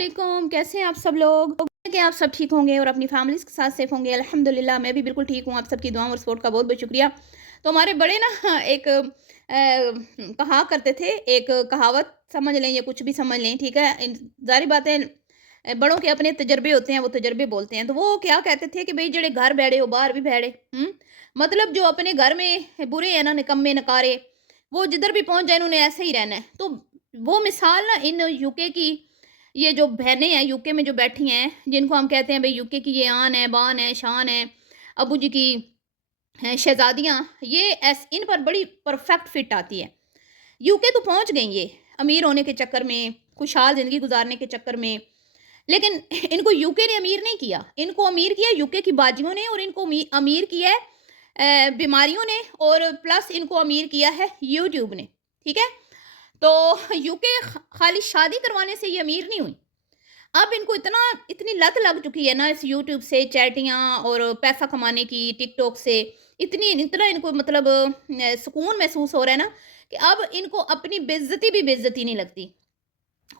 वालेकुम, कैसे हैं आप सब लोग? कि आप सब ठीक होंगे और अपनी फैमिलीज़ के साथ सेफ होंगे। अल्हम्दुलिल्लाह मैं भी बिल्कुल ठीक हूँ। आप सबकी दुआओं और सपोर्ट का बहुत-बहुत शुक्रिया। तो हमारे बड़े ना एक कहा करते थे, एक कहावत समझ लें या कुछ भी समझ लें, ठीक है? ज़ाहिर बात है बड़ों के अपने तजर्बे होते हैं, वो तजर्बे बोलते हैं। तो वो क्या कहते थे कि भई जेड़े घर बैठे हो बाहर भी भैड़े, मतलब जो अपने घर में बुरे हैं ना, निकम्मे नकारे, वो जिधर भी पहुँच जाए इन्होंने ऐसे ही रहना है। तो वो मिसाल ना इन यूके की ये जो बहनें हैं यूके में जो बैठी हैं, जिनको हम कहते हैं भई यूके की ये आन है, बान है, शान है, अब्बू जी की हैं शहज़ादियाँ, ये इन पर बड़ी परफेक्ट फिट आती है। यूके तो पहुँच गई ये, अमीर होने के चक्कर में, खुशहाल ज़िंदगी गुज़ारने के चक्कर में, लेकिन इनको यूके ने अमीर नहीं किया, इनको अमीर किया यूके की बाजियों ने और इनको अमीर किया है बीमारियों ने और प्लस इनको अमीर किया है यूट्यूब ने, ठीक है? तो यूके खाली शादी करवाने से ये अमीर नहीं हुई। अब इनको इतनी लत लग चुकी है ना इस यूट्यूब से चैटियाँ और पैसा कमाने की, टिकटॉक से, इतना इनको मतलब सुकून महसूस हो रहा है ना कि अब इनको अपनी बेइज्जती नहीं लगती।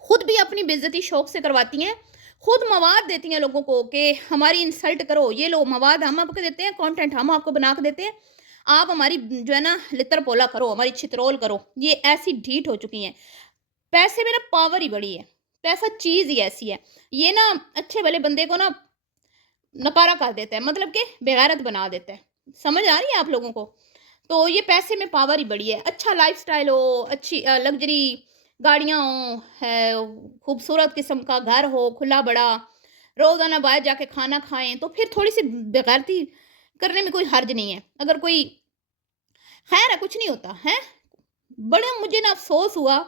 खुद भी अपनी बेइज्जती शौक से करवाती हैं, खुद मवाद देती हैं लोगों को कि हमारी इंसल्ट करो, ये लो मवाद हम आपको देते हैं, कंटेंट हम आपको बना के देते हैं, आप हमारी जो है ना लितर पोला करो, हमारी छितरोल करो। ये ऐसी ढीठ हो चुकी हैं। पैसे में ना पावर ही बड़ी है, पैसा चीज़ ही ऐसी है। ये ना अच्छे भले बंदे को ना नकारा कर देता है, मतलब कि बेगैरत बना देता है। समझ आ रही है आप लोगों को? तो ये पैसे में पावर ही बड़ी है। अच्छा लाइफ़स्टाइल हो, अच्छी लग्ज़री गाड़ियाँ हों, खूबसूरत किस्म का घर हो, खुला बड़ा, रोज़ाना बाहर जाके खाना खाएँ, तो फिर थोड़ी-सी बेगैरती करने में कोई हर्ज नहीं है। अगर कोई खैर है, कुछ नहीं होता, हैं? बड़ा मुझे ना अफ़सोस हुआ,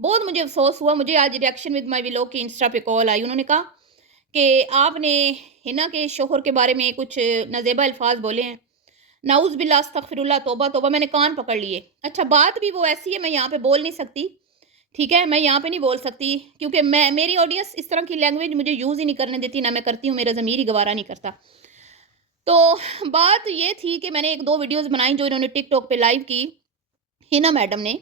बहुत मुझे अफ़सोस हुआ। मुझे आज रिएक्शन विद माय व्लॉग की इंस्टा पे कॉल आई। उन्होंने कहा कि आपने हिना के शौहर के बारे में कुछ नाज़ेबा अल्फ़ाज़ बोले हैं। नाउज़ बिल्लाह, अस्तग़फ़िरुल्लाह, तौबा तौबा। मैंने कान पकड़ लिए। अच्छा बात भी वो ऐसी है मैं यहाँ पे बोल नहीं सकती, ठीक है? मैं यहाँ पे नहीं बोल सकती क्योंकि मेरी ऑडियंस इस तरह की लैंग्वेज मुझे यूज़ ही नहीं करने देती, ना मैं करती हूँ, मेरा ज़मीर ही गवारा नहीं करता। तो बात ये थी कि मैंने 1-2 वीडियोज़ बनाई जो इन्होंने टिकटॉक पे लाइव की, हिना मैडम ने।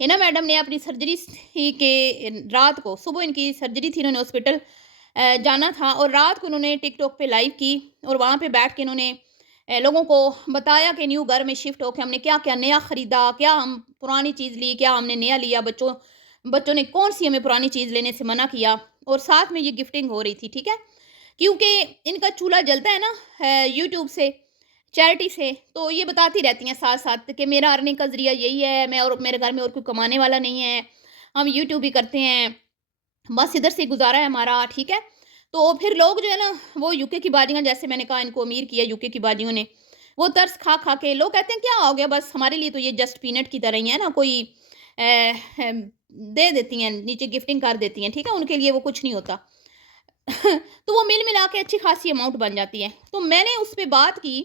हिना मैडम ने अपनी सर्जरी थी कि रात को, सुबह इनकी सर्जरी थी, इन्होंने हॉस्पिटल जाना था और रात को उन्होंने टिकटॉक पे लाइव की और वहाँ पे बैठ के इन्होंने लोगों को बताया कि न्यू घर में शिफ्ट होके हमने क्या-क्या नया खरीदा, क्या हम पुरानी चीज़ ली, क्या हमने नया लिया, बच्चों बच्चों ने कौन-सी हमें पुरानी चीज़ लेने से मना किया और साथ में ये गिफ्टिंग हो रही थी, ठीक है? क्योंकि इनका चूल्हा जलता है ना यूट्यूब से, चैरिटी से, तो ये बताती रहती हैं साथ-साथ कि मेरा अर्निंग का ज़रिया यही है, मैं और मेरे घर में और कोई कमाने वाला नहीं है, हम यूट्यूब ही करते हैं, बस इधर से गुज़ारा है हमारा, ठीक है? तो फिर लोग जो है ना, वो यूके की बाजियाँ, जैसे मैंने कहा इनको अमीर किया यूके की बाजियों ने, वो तरस खा-खा के लोग कहते हैं क्या हो गया, बस हमारे लिए तो ये जस्ट पीनट की तरह ही है ना, कोई अ, हम दे देती हैं, नीचे गिफ्टिंग कर देती हैं, ठीक है? उनके लिए वो कुछ नहीं होता। तो वो मिल-मिला के अच्छी खासी अमाउंट बन जाती है। तो मैंने उस पे बात की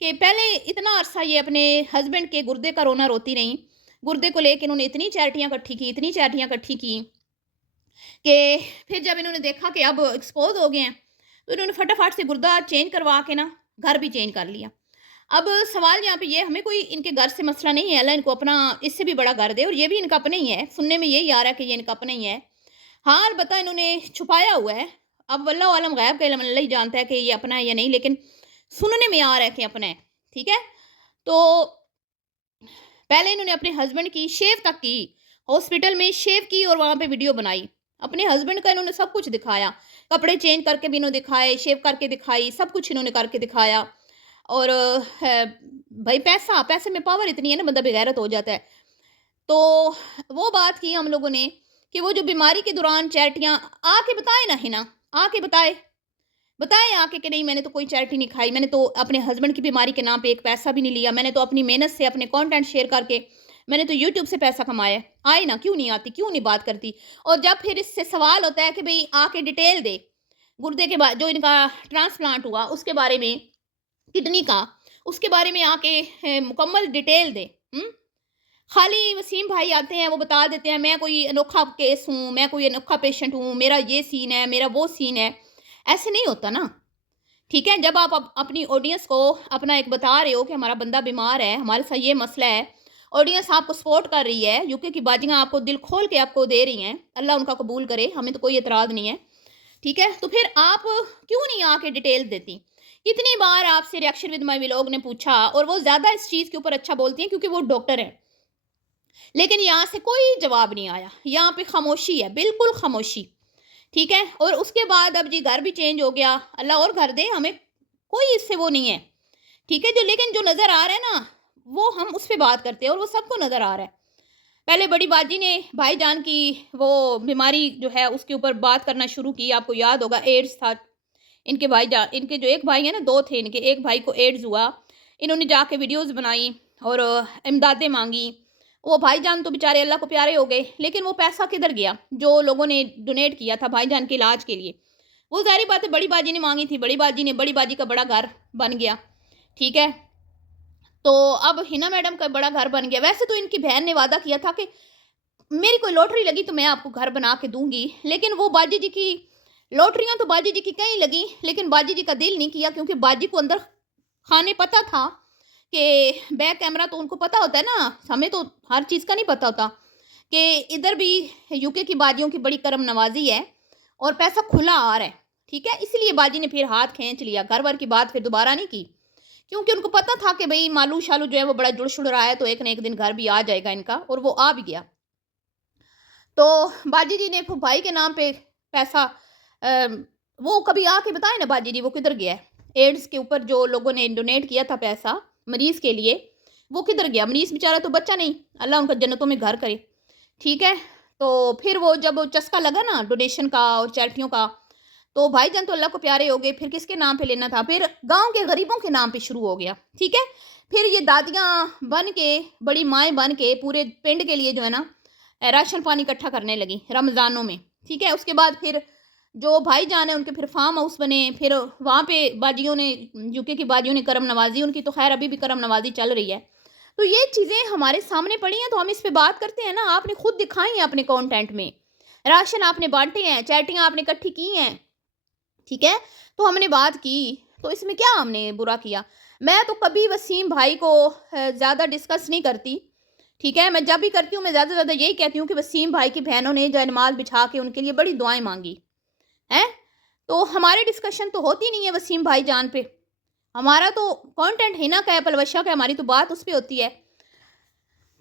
कि पहले इतना अरसा ये अपने हस्बैंड के गुर्दे का रोना रोती रहीं। गुर्दे को लेके इन्होंने इतनी चैरिटियाँ इकट्ठी की, इतनी चैरिटियाँ इकट्ठी की कि फिर जब इन्होंने देखा कि अब एक्सपोज़ हो गए हैं, तो इन्होंने फटाफट से गुर्दा चेंज करवा के ना घर भी चेंज कर लिया। अब सवाल यहाँ पे ये है, हमें कोई इनके घर से मसला नहीं है, अल्लाह इनको अपना इससे भी बड़ा घर दे और ये भी इनका अपना ही है। सुनने में यही आ रहा है कि ये इनका अपना ही है। हाँ, अलबत्ता इन्होंने छुपाया हुआ है। अब वल्लाहु आलम गैब का इल्म अल्लाह ही जानता है कि ये अपना है या नहीं, लेकिन सुनने में आ रहा है कि अपना है, ठीक है? तो पहले इन्होंने अपने हस्बैंड की शेव तक की, हॉस्पिटल में शेव की और वहाँ पे वीडियो बनाई। अपने हस्बैंड का इन्होंने सब कुछ दिखाया, कपड़े चेंज करके भी इन्होंने दिखाए, शेव करके दिखाई, सब कुछ इन्होंने करके दिखाया और भई पैसे में पावर इतनी है ना, बंदा बेगैरत हो जाता है। तो वो बात की हम लोगों ने कि वो जो बीमारी के दौरान चैरिटियाँ आके बताए ना हिना, आके बताएँ आके कि नहीं मैंने तो कोई चैरिटी नहीं खाई, मैंने तो अपने हस्बैंड की बीमारी के नाम पे एक पैसा भी नहीं लिया, मैंने तो अपनी मेहनत से अपने कंटेंट शेयर करके मैंने तो यूट्यूब से पैसा कमाया है। आए ना, क्यों नहीं आती, क्यों नहीं बात करती? और जब फिर इससे सवाल होता है कि भई आके डिटेल दे, गुर्दे के बाद जो इनका ट्रांसप्लांट हुआ उसके बारे में, किडनी का, उसके बारे में आके मुकम्मल डिटेल दे। हुँ? खाली वसीम भाई आते हैं, वो बता देते हैं मैं कोई अनोखा केस हूँ, मैं कोई अनोखा पेशेंट हूँ, मेरा ये सीन है, मेरा वो सीन है। ऐसे नहीं होता ना, ठीक है? जब आप अपनी ऑडियंस को अपना एक बता रहे हो कि हमारा बंदा बीमार है, हमारे साथ ये मसला है, ऑडियंस आपको सपोर्ट कर रही है, यूके की बाजियाँ आपको दिल खोल के आपको दे रही हैं, अल्लाह उनका कबूल करे, हमें तो कोई एतराज़ नहीं है। ٹھیک ہے، تو پھر آپ کیوں نہیں آ کے ڈیٹیل دیتی؟ کتنی بار آپ سے ریئیکشن ود مائی ولاگ نے پوچھا، اور وہ زیادہ اس چیز کے اوپر اچھا بولتی ہیں کیونکہ وہ ڈاکٹر ہیں، لیکن یہاں سے کوئی جواب نہیں آیا، یہاں پہ خاموشی ہے، بالکل خاموشی، ٹھیک ہے۔ اور اس کے بعد اب جی گھر بھی چینج ہو گیا، اللہ اور گھر دے، ہمیں کوئی اس سے وہ نہیں ہے، ٹھیک ہے، جو لیکن جو نظر آ رہا ہے نا وہ ہم اس پہ بات کرتے ہیں، اور وہ سب کو نظر آ رہا ہے۔ پہلے بڑی باجی نے بھائی جان کی وہ بیماری جو ہے اس کے اوپر بات کرنا شروع کی، آپ کو یاد ہوگا ایڈز تھا ان کے بھائی جان، ان کے جو ایک بھائی ہیں نا، دو تھے ان کے، ایک بھائی کو ایڈز ہوا، انہوں نے جا کے ویڈیوز بنائی اور امدادیں مانگی، وہ بھائی جان تو بیچارے اللہ کو پیارے ہو گئے، لیکن وہ پیسہ کدھر گیا جو لوگوں نے ڈونیٹ کیا تھا بھائی جان کے علاج کے لیے؟ وہ ظاہری بات ہے بڑی باجی نے مانگی تھی، بڑی باجی کا بڑا گھر بن گیا، ٹھیک ہے۔ تو اب ہنا میڈم کا بڑا گھر بن گیا، ویسے تو ان کی بہن نے وعدہ کیا تھا کہ میری کوئی لوٹری لگی تو میں آپ کو گھر بنا کے دوں گی، لیکن وہ باجی جی کی لوٹریاں تو باجی جی کی کہیں لگی، لیکن باجی جی کا دل نہیں کیا، کیونکہ باجی کو اندر کھانے پتا تھا کہ بیک کیمرہ تو ان کو پتا ہوتا ہے نا، ہمیں تو ہر چیز کا نہیں پتا ہوتا کہ ادھر بھی یو کے کی باجیوں کی بڑی کرم نوازی ہے اور پیسہ کھلا آ رہا ہے، ٹھیک ہے۔ اس لیے باجی نے پھر ہاتھ کھینچ لیا، گھر بار کی بات پھر دوبارہ نہیں کی، کیونکہ ان کو پتا تھا کہ بھئی مالو شالو جو ہے وہ بڑا جڑ شڑ رہا ہے، تو ایک نہ ایک دن گھر بھی آ جائے گا ان کا، اور وہ آ بھی گیا۔ تو باجی جی نے بھائی کے نام پہ پیسہ وہ کبھی آ کے بتائیں نا باجی جی وہ کدھر گیا ہے؟ ایڈز کے اوپر جو لوگوں نے ڈونیٹ کیا تھا پیسہ مریض کے لیے، وہ کدھر گیا؟ مریض بیچارہ تو بچہ نہیں، اللہ ان کا جنتوں میں گھر کرے، ٹھیک ہے۔ تو پھر وہ جب چسکا لگا نا ڈونیشن کا اور چیریٹیوں کا، تو بھائی جان تو اللہ کو پیارے ہو گئے، پھر کس کے نام پہ لینا تھا؟ پھر گاؤں کے غریبوں کے نام پہ شروع ہو گیا، ٹھیک ہے۔ پھر یہ دادیاں بن کے، بڑی مائیں بن کے پورے پنڈ کے لیے جو ہے نا راشن پانی اکٹھا کرنے لگی رمضانوں میں، ٹھیک ہے۔ اس کے بعد پھر جو بھائی جان ہیں ان کے پھر فارم ہاؤس بنے، پھر وہاں پہ باجیوں نے، یو کے کی باجیوں نے کرم نوازی، ان کی تو خیر ابھی بھی کرم نوازی چل رہی ہے۔ تو یہ چیزیں ہمارے سامنے پڑی ہیں تو ہم اس پہ بات کرتے ہیں نا، آپ نے خود دکھائی ہیں اپنے کانٹینٹ میں، راشن آپ نے بانٹے ہیں، چیریٹیاں آپ نے اکٹھی کی ہیں، ٹھیک ہے، تو ہم نے بات کی، تو اس میں کیا ہم نے برا کیا؟ میں تو کبھی وسیم بھائی کو زیادہ ڈسکس نہیں کرتی، ٹھیک ہے، میں جب بھی کرتی ہوں میں زیادہ سے زیادہ یہی کہتی ہوں کہ وسیم بھائی کی بہنوں نے جو نماز بچھا کے ان کے لیے بڑی دعائیں مانگی ہیں، تو ہمارے ڈسکشن تو ہوتی نہیں ہے وسیم بھائی جان پہ، ہمارا تو کانٹینٹ ہنا کا ہے، پلوشہ کا، ہماری تو بات اس پہ ہوتی ہے۔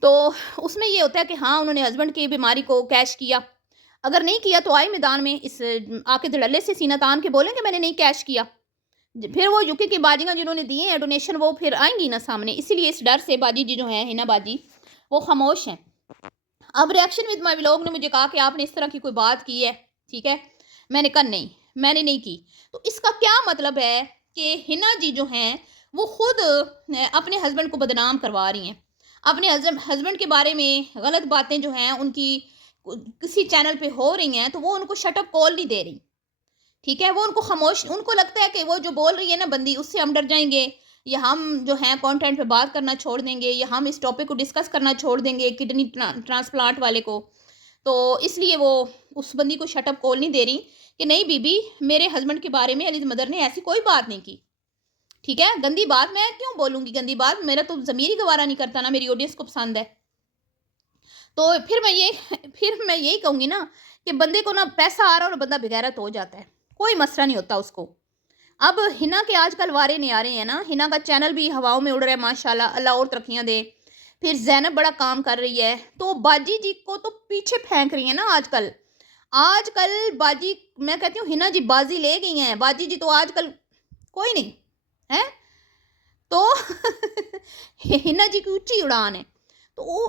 تو اس میں یہ ہوتا ہے کہ ہاں انہوں نے ہسبینڈ کی بیماری کو کیش کیا، اگر نہیں کیا تو آئے میدان میں اس آ کے دھڑلے سے سینہ تان کے بولیں کہ میں نے نہیں کیش کیا، پھر وہ یو کے کی باجیاں جنہوں نے دیے ہیں ڈونیشن وہ پھر آئیں گی نا سامنے، اسی لیے اس ڈر سے باجی جی جو ہیں ہنا باجی وہ خاموش ہیں۔ اب ریئیکشن ود مائی ولاگ نے مجھے کہا کہ آپ نے اس طرح کی کوئی بات کی ہے، ٹھیک ہے، میں نے کہا نہیں میں نے نہیں کی، تو اس کا کیا مطلب ہے کہ ہنا جی جو ہیں وہ خود اپنے ہسبینڈ کو بدنام کروا رہی ہیں، اپنے ہسبینڈ کے بارے میں غلط باتیں جو ہیں ان کی کسی چینل پہ ہو رہی ہیں، تو وہ ان کو شٹ اپ کال نہیں دے رہی، ٹھیک ہے، وہ ان کو خاموش، ان کو لگتا ہے کہ وہ جو بول رہی ہے نا بندی اس سے ہم ڈر جائیں گے، یا ہم جو ہیں کانٹینٹ پہ بات کرنا چھوڑ دیں گے، یا ہم اس ٹاپک کو ڈسکس کرنا چھوڑ دیں گے کڈنی ٹرانسپلانٹ والے کو، تو اس لیے وہ اس بندی کو شٹ اپ کال نہیں دے رہی کہ نہیں بی بی میرے ہسبینڈ کے بارے میں علیز مدر نے ایسی کوئی بات نہیں کی، ٹھیک ہے، گندی بات میں کیوں بولوں گی؟ گندی بات میرا تو ضمیر ہی گوارا نہیں کرتا نا، میری آڈینس کو پسند ہے، تو پھر میں یہی کہوں گی نا کہ بندے کو نا پیسہ آ رہا اور بندہ بغیرت ہو جاتا ہے، کوئی مسئلہ نہیں ہوتا اس کو۔ اب ہنا کے آج کل وارے نہیں آ رہے ہیں نا، ہنا کا چینل بھی ہواؤں میں اڑ رہا ہے ماشاءاللہ، اللہ اور ترقیاں دے، پھر زینب بڑا کام کر رہی ہے، تو باجی جی کو تو پیچھے پھینک رہی ہیں نا آج کل باجی، میں کہتی ہوں ہنا جی بازی لے گئی ہیں، باجی جی تو آج کل کوئی نہیں ہے، تو ہنا جی کی اونچی اڑان ہے، تو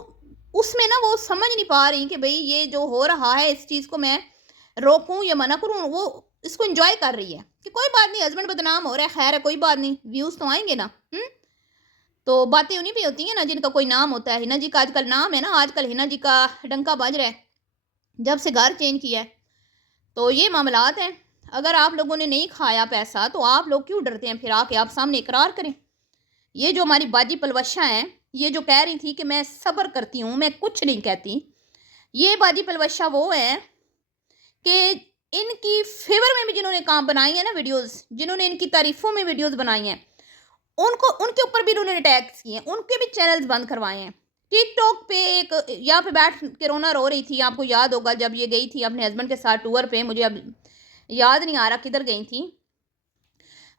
اس میں نا وہ سمجھ نہیں پا رہی کہ بھئی یہ جو ہو رہا ہے اس چیز کو میں روکوں یا منع کروں، وہ اس کو انجوائے کر رہی ہے کہ کوئی بات نہیں ہسبینڈ بدنام ہو رہا ہے، خیر ہے کوئی بات نہیں، ویوز تو آئیں گے نا، تو باتیں انہیں پہ ہوتی ہیں نا جن کا کوئی نام ہوتا ہے، ہنا جی کا آج کل نام ہے نا، آج کل ہنا جی کا ڈنکا بج رہا ہے جب سے گھر چینج کیا ہے، تو یہ معاملات ہیں، اگر آپ لوگوں نے نہیں کھایا پیسہ تو آپ لوگ کیوں ڈرتے ہیں؟ پھر آ کے آپ سامنے اقرار کریں۔ یہ جو ہماری باجی پلوشہ ہیں، یہ جو کہہ رہی تھی کہ میں صبر کرتی ہوں میں کچھ نہیں کہتی، یہ باجی پلوشہ وہ ہے کہ ان کی فیور میں بھی جنہوں نے کام بنائی ہیں نا ویڈیوز، جنہوں نے ان کی تعریفوں میں ویڈیوز بنائی ہیں، ان کے اوپر بھی انہوں نے اٹیکس کیے ہیں، ان کے بھی چینلز بند کروائے ہیں، ٹک ٹاک پہ ایک یہاں پہ بیٹھ کے رونا رو رہی تھی، آپ کو یاد ہوگا جب یہ گئی تھی اپنے ہسبینڈ کے ساتھ ٹور پہ، مجھے اب याद नहीं आ रहा किधर गई थी,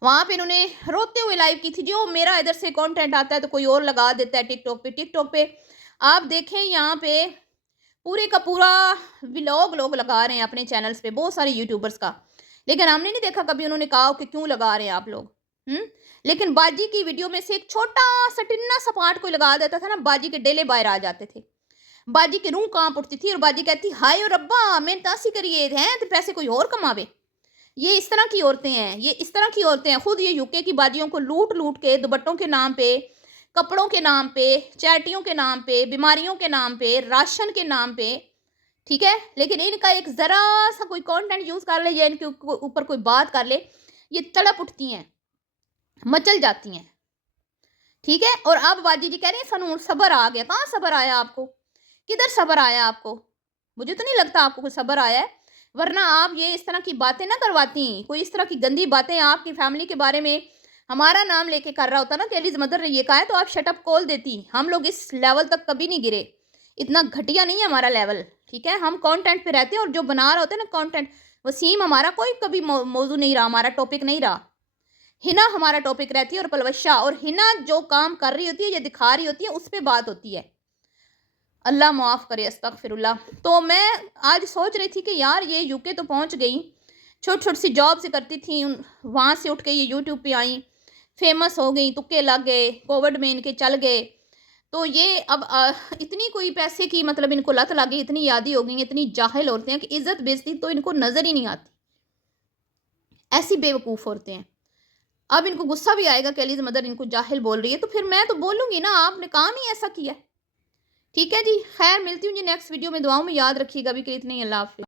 वहाँ पे इन्होंने रोते हुए लाइव की थी। जो मेरा इधर से कंटेंट आता है तो कोई और लगा देता है टिकटॉक पे आप देखें यहाँ पे पूरे का पूरा व्लॉग लोग लगा रहे हैं अपने चैनल्स पे, बहुत सारे यूट्यूबर्स का, लेकिन हमने नहीं देखा कभी उन्होंने कहा कि क्यों लगा रहे हैं आप लोग। लेकिन बाजी की वीडियो में से एक छोटा सा टिन्ना सा पार्ट कोई लगा देता था ना, बाजी के डेले बाहर आ जाते थे, बाजी की रूह कांप उठती थी और बाजी कहती हाय और रब्बा मैं तासी करिए हैं तो पैसे कोई और कमावे। ये इस तरह की औरतें हैं, ये इस तरह की औरतें हैं। खुद ये यूके की बाजियों को लूट लूट के दुपट्टों के नाम पे, कपड़ों के नाम पे, चैटियों के नाम पे, बीमारियों के नाम पे, राशन के नाम पे, ठीक है, लेकिन इनका एक ज़रा सा कोई कंटेंट यूज़ कर ले या इनके ऊपर कोई बात कर ले, ये तड़प उठती हैं, मचल जाती हैं, ठीक है। और अब बाजी जी कह रहे हैं सनूर सब्र आ गया। कहाँ सब्र आया आपको, किधर सब्र आया आपको? मुझे तो नहीं लगता आपको कोई सब्र आया है, वरना आप ये इस तरह की बातें ना करवाती। कोई इस तरह की गंदी बातें आपकी फैमिली के बारे में हमारा नाम लेके कर रहा होता ना कि एलिज़ मदर ने ये कहा है, तो आप शटअप कॉल देती। हम लोग इस लेवल तक कभी नहीं गिरे, इतना घटिया नहीं है हमारा लेवल, ठीक है। हम कंटेंट पे रहते हैं और जो बना रहा होता है ना कंटेंट, वसीम हमारा कोई कभी मौजू नहीं रहा, हमारा टॉपिक नहीं रहा। हिना हमारा टॉपिक रहती है और पलवशा, और हिना जो काम कर रही होती है या दिखा रही होती है उस पर बात होती है। अल्लाह माफ़ करे, अस्तगफिरुल्लाह। तो मैं आज सोच रही थी कि यार ये यूके तो पहुंच गई, छोटी छोटी सी जॉब से करती थी, वहाँ से उठ के ये यूट्यूब पे आई, फेमस हो गई, तुक्के लग गए, कोविड में इनके चल गए, तो ये अब इतनी कोई पैसे की मतलब इनको लत लग गई, इतनी यादी हो गई, इतनी जाहिल औरतें हैं कि इज्जत बेइज्जती तो इनको नज़र ही नहीं आती, ऐसी बेवकूफ़ औरतें हैं। अब इनको गुस्सा भी आएगा कि एलिज़ मदर इनको जाहिल बोल रही है, तो फिर मैं तो बोलूँगी ना, आपने काम ही ऐसा किया। ठीक है जी, खैर मिलती हूँ जी नेक्स्ट वीडियो में, दुआओं में याद रखिएगा। अभी के लिए इतना ही, अल्लाह हाफ़िज़।